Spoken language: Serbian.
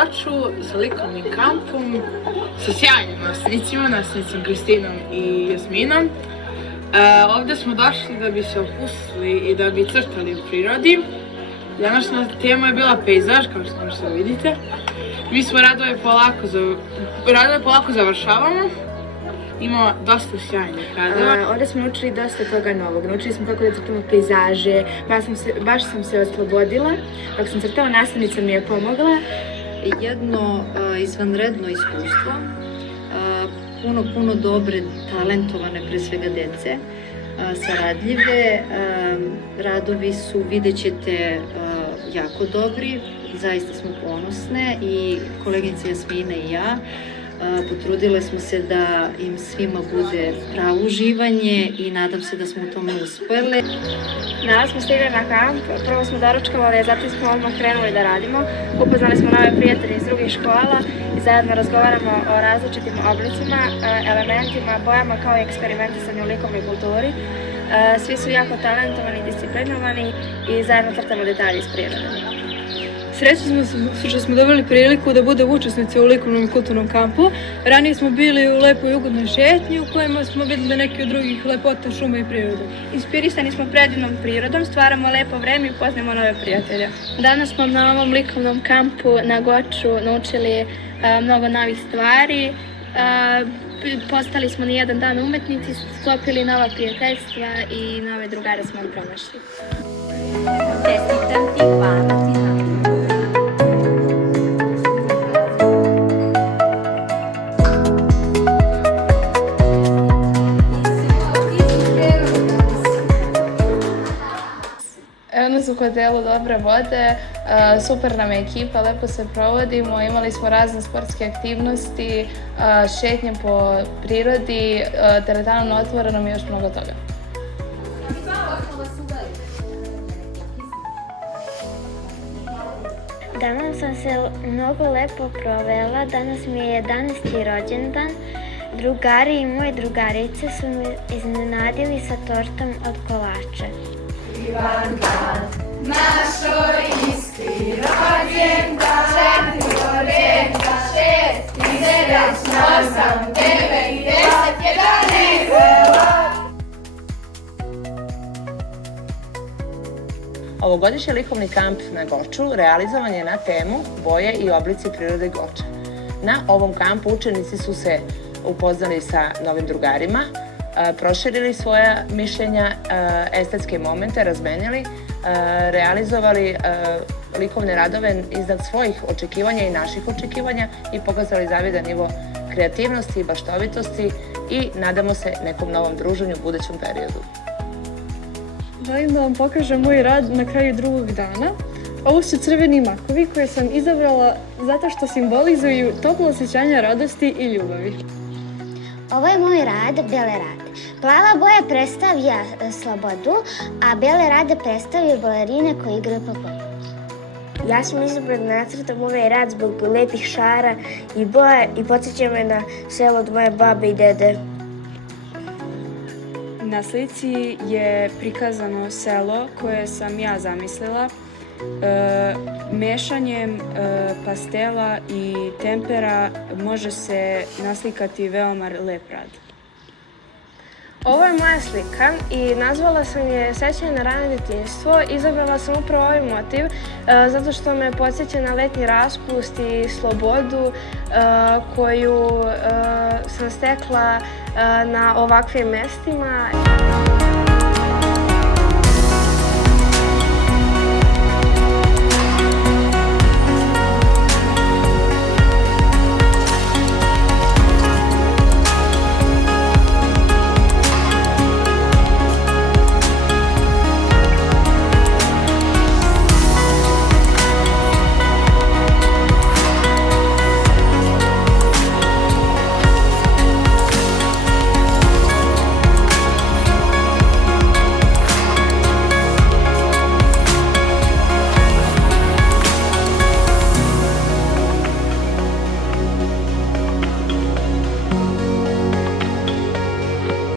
Goču sa likovnim kampom, sa sjajnim nastavnicima, nastavnicom Kristinom i Jasminom. Ovde smo došli da bi se opustili i da bi crtali u prirodi. Današnja tema je bila pejzaž, kao što možete vidite. Mi smo radove polako završavamo. Imamo dosta sjajnih radova. Ovdje smo naučili dosta toga novog. Naučili smo kako da crtamo pejzaže. Baš sam se oslobodila. Dok sam crtala, nastavnica mi je pomogla. Jedno izvanredno iskustvo. Puno dobre, talentovane, pre svega dece, saradljive. Radovi su, vidjet ćete, jako dobri. Zaista smo ponosne i koleginica Jasmina i ja. Potrudile smo se da im svima bude pravo uživanje i nadam se da smo u tome uspeli. Danas smo stigli na kamp, prvo smo doručkovali, a zatim smo odmah krenuli da radimo. Upoznali smo nove prijatelje iz drugih škola i zajedno razgovaramo o različitim oblicima, elementima, bojama kao i eksperimentisanju u likovnoj kulturi. Svi su jako talentovani i disciplinovani i zajedno crtamo detalje iz prirode. Srećni smo što smo dobili priliku da budemo učesnici u likovnom i kulturnom kampu. Ranije smo bili u lepoj i ugodnoj šetnji u kojima smo vidjeli neke od drugih lepota šuma i prirode. Inspirisani smo predivnom prirodom, stvaramo lepo vreme i upoznamo nove prijatelje. Danas smo na ovom likovnom kampu na Goču naučili mnogo novih stvari. Postali smo nijedan dan umetnici, sklopili nova prijateljstva i nove drugare smo pronašli. Čestitam ti, hvala ti na Evo su u hotelu dobre vode, super nam je ekipa, lepo se provodimo, imali smo razne sportske aktivnosti, šetnje po prirodi, teretanu na otvorenom i još mnogo toga. Danas sam se mnogo lepo provela, danas mi je 11. rođendan. Drugari i moje drugarice su me iznenadili sa tortom od kolača. Ivanka, našoj iskri rođendan, 4 reda, 6, 9, 8, 9, 10, 11. Ovogodišnji likovni kamp na Goču realizovan je na temu boje i oblici prirode Goča. Na ovom kampu učenici su se upoznali sa novim drugarima, proširili svoja mišljenja, estetske momente, razmenili, realizovali likovne radove iznad svojih očekivanja i naših očekivanja i pokazali zavidan nivo kreativnosti i baštovitosti i nadamo se nekom novom druženju u budućem periodu. Želim da vam pokažem moj rad na kraju drugog dana. Ovo su crveni makovi koje sam izabrala zato što simbolizuju toplo osjećanje radosti i ljubavi. Ovo je moj rad, bele rade. Plava boja predstavlja slobodu, a bele rade predstavljaju balerine koje igraju po podu. Ja sam izabrala da nacrtam ovaj rad zbog lepih šara i boja i podsjeća me na selo od moje babe i dede. Na slici je prikazano selo koje sam ja zamislila. Mešanjem pastela i tempera može se naslikati veoma lep rad. Ovo je moja slika i nazvala sam je Sećanje na rano djetinjstvo. Izabrala sam upravo ovaj motiv zato što me podsjeća na letnji raspust i slobodu koju sam stekla na ovakvim mestima.